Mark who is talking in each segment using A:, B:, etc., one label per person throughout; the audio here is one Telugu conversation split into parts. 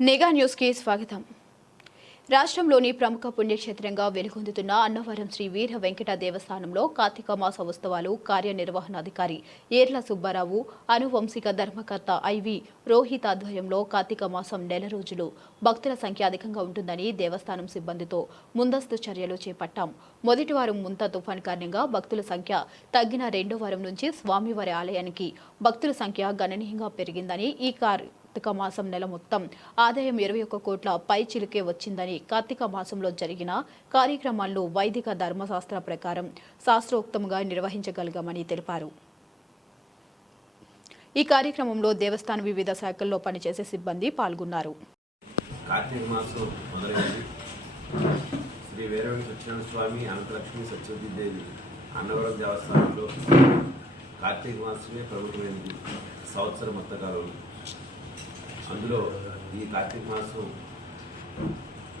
A: నిఘా న్యూస్కి స్వాగతం. రాష్ట్రంలోని ప్రముఖ పుణ్యక్షేత్రంగా వెలుగొందుతున్న అన్నవరం శ్రీ వీర వెంకట దేవస్థానంలో కార్తీక మాస ఉత్సవాలు కార్యనిర్వహణాధికారి ఏర్ల సుబ్బారావు అనువంశిక ధర్మకర్త ఐవి రోహిత్ ఆధ్వర్యంలో కార్తీక మాసం నెల రోజులు భక్తుల సంఖ్య అధికంగా ఉంటుందని దేవస్థానం సిబ్బందితో ముందస్తు చర్యలు చేపట్టాం. మొదటి వారం ముంత తుఫాన్ కారణంగా భక్తుల సంఖ్య తగ్గిన రెండో వారం నుంచి స్వామివారి ఆలయానికి భక్తుల సంఖ్య గణనీయంగా పెరిగిందని ఈ కార్ కార్తీక మాసం నెల మొత్తం ఆదాయం ఇరవై ఒక్క కోట్ల పై చిలుకే వచ్చిందని కార్తీక మాసంలో జరిగిన కార్యక్రమాలను వైదిక ధర్మశాస్త్ర ప్రకారం శాస్త్రోక్తంగా నిర్వహించగలిగామని తెలిపారు. ఈ కార్యక్రమంలో దేవస్థాన వివిధ శాఖల్లో పనిచేసే సిబ్బంది పాల్గొన్నారు.
B: కార్తీక మాసం శ్రీ వీరవెంకట సత్యనారాయణ స్వామి అనంతలక్ష్మి సత్యవతి దేవి అన్నవరం దేవస్థానంలో కార్తీక మాసమే ప్రముఖమైనది సంవత్సరం మొత్త కాలం అందులో ఈ కార్తీక మాసం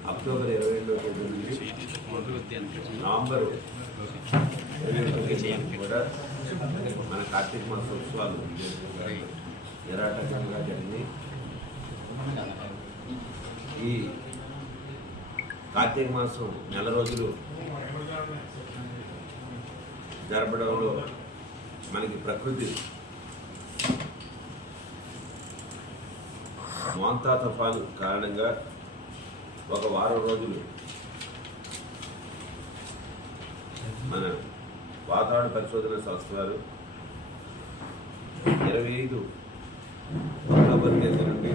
B: అక్టోబర్ ఇరవై రెండవ తేదీ నుంచి నవంబర్ కూడా మన కార్తీక మాస ఉత్సవాలు నిరాటకంగా జరిగినాయి ఈ కార్తీక మాసం నెల రోజులు జరపడంలో మనకి ప్రకృతి మాంతా తుఫాను కారణంగా ఒక వారం రోజులు మన వాతావరణ పరిశోధన సంస్థ వారు ఇరవై ఐదు అక్టోబర్ తేదీ నుండి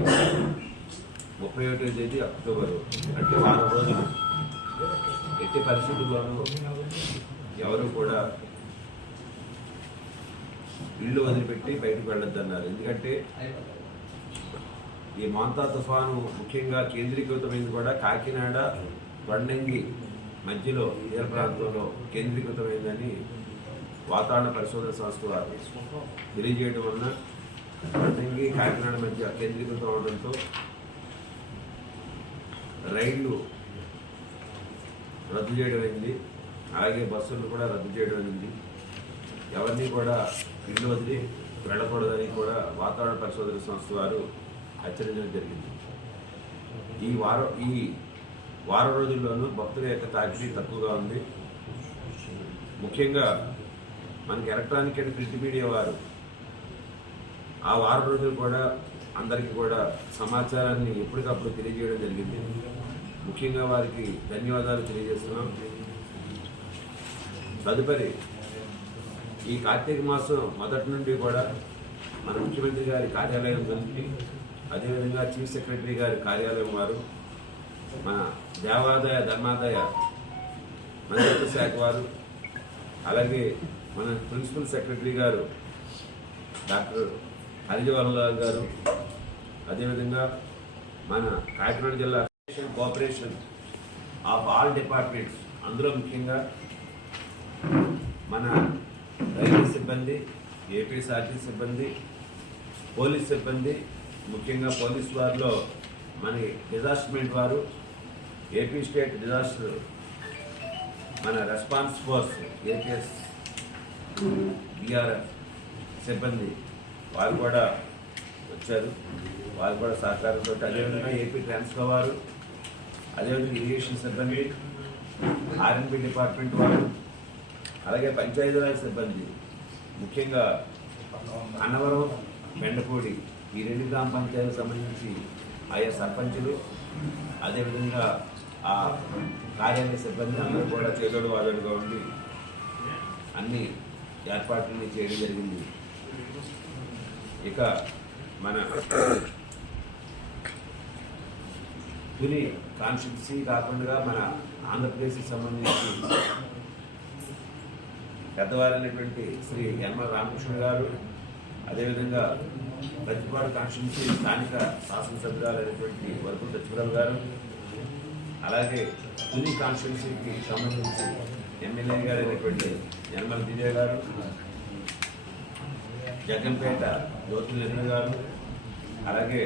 B: ముప్పై ఒకటో తేదీ అక్టోబర్ అంటే వారం రోజులు. ఎట్టి పరిస్థితుల్లోనూ ఎవరు కూడా ఇల్లు వదిలిపెట్టి బయటకు వెళ్ళొద్దన్నారు. ఎందుకంటే ఈ మాంతా తుఫాను ముఖ్యంగా కేంద్రీకృతమైంది కూడా కాకినాడ బండంగి మధ్యలో తీర ప్రాంతంలో కేంద్రీకృతమైందని వాతావరణ పరిశోధన సంస్థ వారు తెలియజేయడం వలన వండంగి కాకినాడ మధ్య కేంద్రీకృతం అవడంతో రైళ్ళు రద్దు చేయడం అయింది. అలాగే బస్సులను కూడా రద్దు చేయడం అయింది. ఎవరిని కూడా ఇల్లు వదిలి వెళ్ళకూడదని కూడా వాతావరణ పరిశోధన సంస్థ వారు ఆచరించడం జరిగింది. ఈ వారం ఈ వారం రోజుల్లోనూ భక్తుల యొక్క తాకిడి తక్కువగా ఉంది. ముఖ్యంగా మనకి ఎలక్ట్రానిక్ అండ్ ప్రింట్ మీడియా వారు ఆ వారం రోజులు కూడా అందరికీ కూడా సమాచారాన్ని ఎప్పటికప్పుడు తెలియజేయడం జరిగింది. ముఖ్యంగా వారికి ధన్యవాదాలు తెలియజేస్తున్నాం. తదుపరి ఈ కార్తీక మాసం మొదటి నుండి కూడా మన ముఖ్యమంత్రి గారి కార్యాలయం నుంచి అదేవిధంగా చీఫ్ సెక్రటరీ గారి కార్యాలయం వారు మన దేవాదాయ ధర్మాదాయ మంత్రిత్వ శాఖ వారు అలాగే మన ప్రిన్సిపల్ సెక్రటరీ గారు డాక్టర్ హరిజవహర్లాల్ గారు అదేవిధంగా మన కాకినాడ జిల్లా కోఆపరేషన్ ఆఫ్ ఆల్ డిపార్ట్మెంట్స్ అందులో ముఖ్యంగా మన రైల్వే సిబ్బంది ఏపీఎస్ఆర్టీ సిబ్బంది పోలీస్ సిబ్బంది ముఖ్యంగా పోలీస్ వారిలో మన డిజాస్టర్మెంట్ వారు ఏపీ స్టేట్ డిజాస్టర్ మన రెస్పాన్స్ ఫోర్స్ ఏపీఎస్ బీఆర్ఎఫ్ సిబ్బంది వారు కూడా వచ్చారు. వారు కూడా సహకారంతో అదేవిధంగా ఏపీ ట్రాన్స్ఫర్ వారు అదేవిధంగా ఇరిగేషన్ సిబ్బంది ఆర్ఎన్బి డిపార్ట్మెంట్ వారు అలాగే పంచాయతీరాజ్ సిబ్బంది ముఖ్యంగా అన్నవరం బెండపూడి ఈ రెండు గ్రామ పంచాయతీలకు సంబంధించి ఆయా సర్పంచులు అదేవిధంగా ఆ కార్యాలయ సిబ్బంది అందరూ కూడా చేదోడు వాదోడుగా ఉండి అన్ని ఏర్పాట్లని చేయడం జరిగింది. ఇక మన తుని కాన్స్టిట్యున్సీ కాకుండా మన ఆంధ్రప్రదేశ్కి సంబంధించి పెద్దవారైనటువంటి శ్రీ ఎన్మ రామకృష్ణ గారు అదేవిధంగా ప్రతిపాడు కాన్స్టిట్యున్సీ స్థానిక శాసనసభ్యురాలైనటువంటి వరకు సచివరావు గారు అలాగే తుని కాన్స్టిట్యూన్సీకి సంబంధించి ఎమ్మెల్యే గారు అయినటువంటి యనమల దివ్య గారు జగన్పేట జ్యోతి నిర్మల గారు అలాగే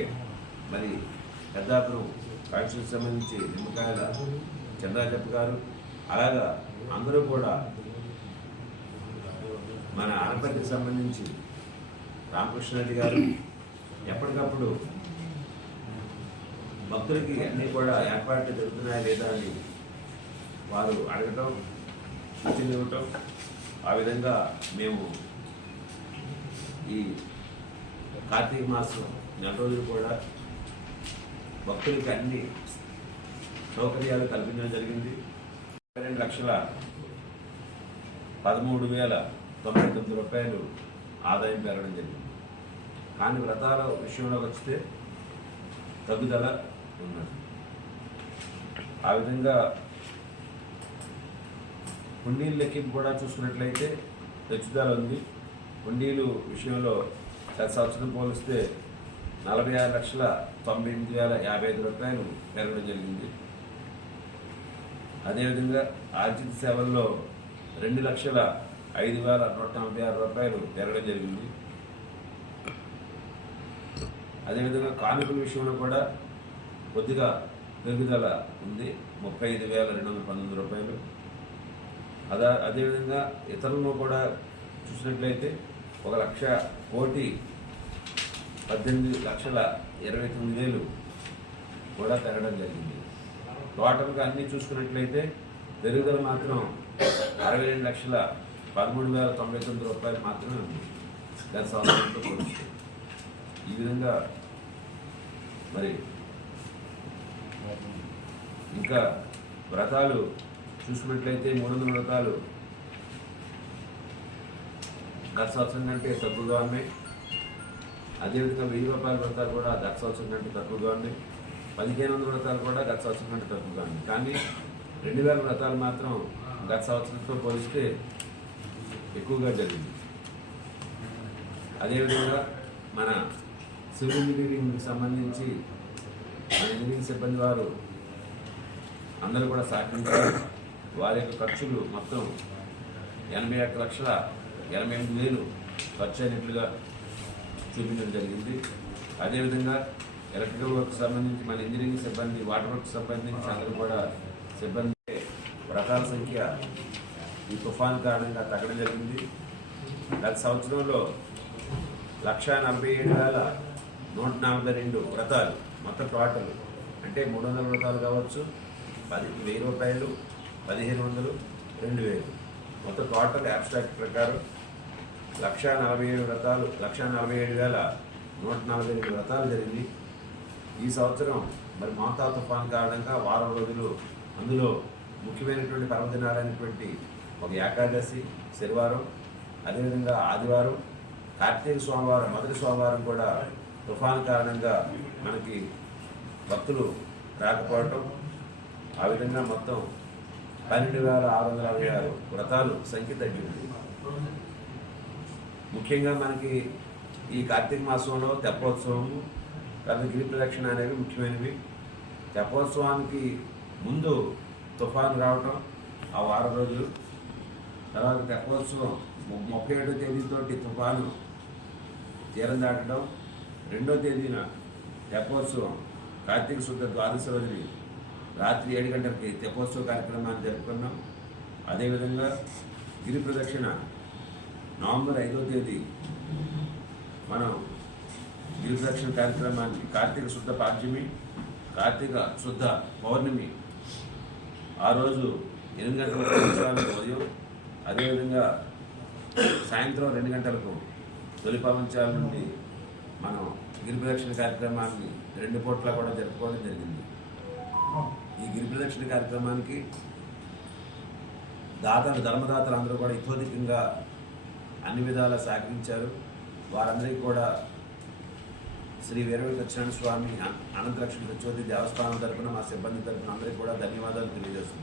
B: మరి పెద్దాపురం కాన్స్టిట్యూన్సీ సంబంధించి నిమ్మకాయల చంద్రాజప్ప గారు అలాగా అందరూ కూడా మన ఆంధ్రప్రదేశ్కి సంబంధించి రామకృష్ణారెడ్డి గారు ఎప్పటికప్పుడు భక్తులకి అన్నీ కూడా ఏర్పాట్లు జరుగుతున్నాయా లేదా అని వారు అడగటం సూచనలు ఇవ్వటం ఆ విధంగా మేము ఈ కార్తీక మాసం నెల రోజులు కూడా భక్తులకి అన్ని సౌకర్యాలు కల్పించడం జరిగింది. రెండు లక్షల పదమూడు వేల తొంభై తొమ్మిది రూపాయలు ఆదాయం పెరగడం జరిగింది. కానీ వ్రతాల విషయంలో వస్తే తగ్గుదల ఉన్నది. ఆ విధంగా హుండీల లెక్కింపు కూడా చూసుకున్నట్లయితే హెచ్చుదల ఉంది. హుండీలు విషయంలో గత సంవత్సరం పోలిస్తే నలభై ఆరు లక్షల తొంభై ఎనిమిది వేల యాభై ఐదు రూపాయలు పెరగడం జరిగింది. అదేవిధంగా ఆర్థిక సేవల్లో రెండు లక్షల ఐదు వేల నూట నలభై ఆరు రూపాయలు పెరగడం జరిగింది. అదేవిధంగా కార్మికుల విషయంలో కూడా కొద్దిగా పెరుగుదల ఉంది. ముప్పై ఐదు వేల రెండు వందల పంతొమ్మిది రూపాయలు. అదా అదేవిధంగా ఇతరులను కూడా చూసినట్లయితే ఒక లక్ష కోటి పద్దెనిమిది లక్షల ఇరవై తొమ్మిది వేలు కూడా పెరగడం జరిగింది. టోటల్గా అన్నీ చూసుకున్నట్లయితే పెరుగుదల మాత్రం అరవై రెండు లక్షల పదమూడు వేల తొంభై తొమ్మిది రూపాయలు మాత్రమే ఉంది. గత సంవత్సరంతో పోలిస్తే ఈ విధంగా మరి ఇంకా వ్రతాలు చూసుకున్నట్లయితే మూడు వందల వ్రతాలు. గత సంవత్సరం కంటే తక్కువగా ఉన్నాయి. అదేవిధంగా వెయ్యి రూపాయల వ్రతాలు కూడా గత సంవత్సరం కంటే తక్కువగా ఉన్నాయి. పదిహేను వందల వ్రతాలు కూడా గత సంవత్సరం కంటే తక్కువగా ఉన్నాయి. కానీ రెండు వేల వ్రతాలు మాత్రం గత సంవత్సరంతో పోలిస్తే ఎక్కువగా జరిగింది. అదేవిధంగా మన సివిల్ ఇంజనీరింగ్కి సంబంధించి మన ఇంజనీరింగ్ సిబ్బంది వారు అందరూ కూడా సహకరించారు. వారి యొక్క ఖర్చులు మొత్తం ఎనభై ఒక్క లక్షల ఎనభై ఎనిమిది వేలు ఖర్చు అయినట్లుగా చూపించడం జరిగింది. అదేవిధంగా ఎలక్ట్రికల్ వర్క్ సంబంధించి మన ఇంజనీరింగ్ సిబ్బంది వాటర్ వర్క్ సంబంధించి అందరూ కూడా సిబ్బంది రకాల సంఖ్య ఈ తుఫాన్ కారణంగా తగ్గడం జరిగింది. గత సంవత్సరంలో లక్ష నలభై ఏడు వేల నూట నలభై రెండు వ్రతాలు మొత్తం టోటల్ అంటే మూడు వందల వ్రతాలు కావచ్చు పది వెయ్యి రూపాయలు పదిహేను వందలు రెండు వేలు. మొత్తం టోటల్ అబ్స్ట్రాక్ట్ ప్రకారం లక్ష నలభై ఏడు వ్రతాలు లక్ష నలభై ఏడు వేల నూట నలభై రెండు వ్రతాలు జరిగింది. ఈ సంవత్సరం మరి మాతా తుఫాన్ కారణంగా వారం రోజులు అందులో ముఖ్యమైనటువంటి పర్వదినాలైనటువంటి ఒక ఏకాదశి శనివారం అదేవిధంగా ఆదివారం కార్తీక సోమవారం మొదటి సోమవారం కూడా తుఫాన్ కారణంగా మనకి భక్తులు రాకపోవటం ఆ విధంగా మొత్తం పన్నెండు వేల ఆరు వందల అరవై ఆరు వ్రతాలు సంఖ్య తగ్గింది. ముఖ్యంగా మనకి ఈ కార్తీక మాసంలో తెప్పోత్సవం తర్వాత గిరి ప్రదక్షిణ అనేవి ముఖ్యమైనవి. తెప్పోత్సవానికి ముందు తుఫాను రావటం ఆ వారం రోజులు. తర్వాత తెప్పోత్సవం ము- ముప్పై ఏడో తేదీతోటి తుఫాను తీరం దాటడం రెండో తేదీన తెప్పోత్సవం కార్తీక శుద్ధ ద్వాదశ రోజుని రాత్రి ఏడు గంటలకి తెప్పోత్సవ కార్యక్రమాన్ని జరుపుకున్నాం. అదేవిధంగా గిరి ప్రదక్షిణ నవంబర్ ఐదో తేదీ మనం గిరి ప్రదక్షిణ కార్యక్రమాన్ని కార్తీక శుద్ధ పాఠ్యమి కార్తీక శుద్ధ పౌర్ణమి ఆ రోజు ఎనిమిది గంటల సంవత్సరాలకు ఉదయం అదేవిధంగా సాయంత్రం రెండు గంటలకు తొలి నుండి మనం గిరిప్రదక్షిణ కార్యక్రమాన్ని రెండు పూట్ల కూడా జరుపుకోవడం జరిగింది. ఈ గిరిప్రదక్షిణ కార్యక్రమానికి దాతలు ధర్మదాతలు అందరూ కూడా ఇతోధికంగా అన్ని విధాలా సహకరించారు. వారందరికీ కూడా శ్రీ వీరవీ సత్యనారాయణ స్వామి అన- అనంతలక్ష్మి సత్యవతి దేవస్థానం తరపున మా సిబ్బంది తరపున అందరికీ కూడా ధన్యవాదాలు తెలియజేస్తుంది